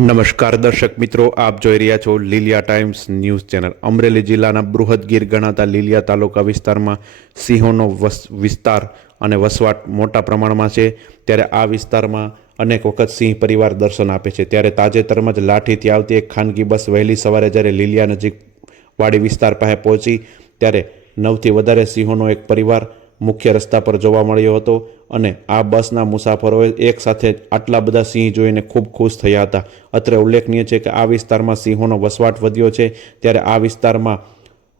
નમસ્કાર દર્શક મિત્રો, આપ જોઈ રહ્યા છો Lilia times news channel. Amreli જિલ્લાના બૃહદ ગીર ગણાતા લીલિયા તાલુકા વિસ્તારમાં સિંહોનો વિસ્તાર અને વસવાટ મોટા પ્રમાણમાં છે। ત્યારે આ વિસ્તારમાં અનેક વખત સિંહ પરિવાર દર્શન આપે છે। ત્યારે તાજેતરમાં જ લાઠીથી આવતી એક ખાનગી બસ વહેલી સવારે જ્યારે લીલિયા નજીક વાડી વિસ્તાર પાસે પહોંચી ત્યારે 9થી વધારે સિંહોનો એક પરિવાર મુખ્ય રસ્તા પર જોવા મળ્યો હતો અને આ બસના મુસાફરોએ એક સાથે આટલા બધા સિંહ જોઈને ખૂબ ખુશ થયા હતા। અત્રે ઉલ્લેખનીય છે કે આ વિસ્તારમાં સિંહોનો વસવાટ વધ્યો છે। ત્યારે આ વિસ્તારમાં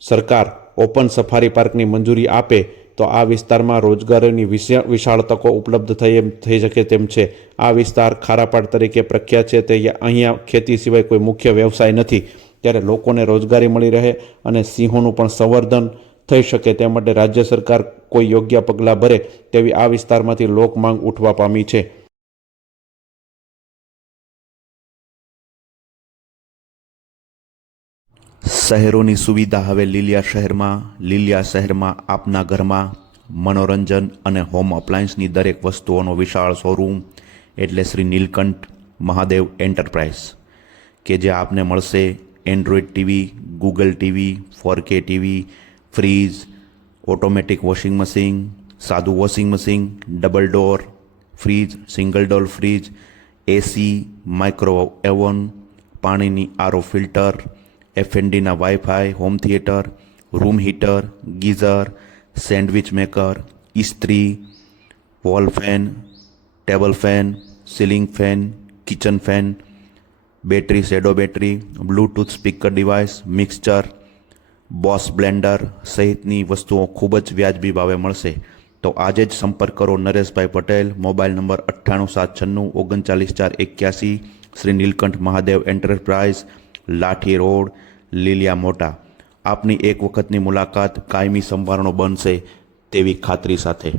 સરકાર ઓપન સફારી પાર્કની મંજૂરી આપે તો આ વિસ્તારમાં રોજગારીની વિશાળ તકો ઉપલબ્ધ થઈ શકે તેમ છે। આ વિસ્તાર ખારાપાડ તરીકે પ્રખ્યાત છે। તે અહીંયા ખેતી સિવાય કોઈ મુખ્ય વ્યવસાય નથી। ત્યારે લોકોને રોજગારી મળી રહે અને સિંહોનું પણ સંવર્ધન થઈ શકે તે માટે રાજ્ય સરકાર કોઈ યોગ્ય પગલાં ભરે તેવી આ વિસ્તારમાંથી લોક માંગ ઉઠવા પામી છે। શહેરોની સુવિધા હવે લીલિયા શહેરમાં આપના ઘરમાં મનોરંજન અને હોમ અપ્લાયન્સની દરેક વસ્તુઓનો વિશાળ શોરૂમ એટલે શ્રી નીલકંઠ મહાદેવ એન્ટરપ્રાઇઝ કે જે આપને મળશે Android TV, Google TV, 4K TV, fridge, automatic washing machine, સાદું washing machine, double door fridge, single door fridge, AC, micro oven, પાણીની આરો ફિલ્ટર, એફએનડીના wifi, home theatre, room heater, geyser, sandwich maker, ઇસ્ત્રી, wall fan, table fan, ceiling fan, kitchen fan, battery shadow battery, Bluetooth speaker device, mixture, Bosch blender સહિતની વસ્તુઓ ખૂબ જ વ્યાજબી ભાવે મળશે। તો આજે જ સંપર્ક કરો Nareshbhai Patel, mobile number 9876939481, Shri Nilkanth Mahadev enterprise, Lathi road, Liliya Mota. આપની એક વખતની મુલાકાત કાયમી સંભારણો બનશે તેવી ખાતરી સાથે।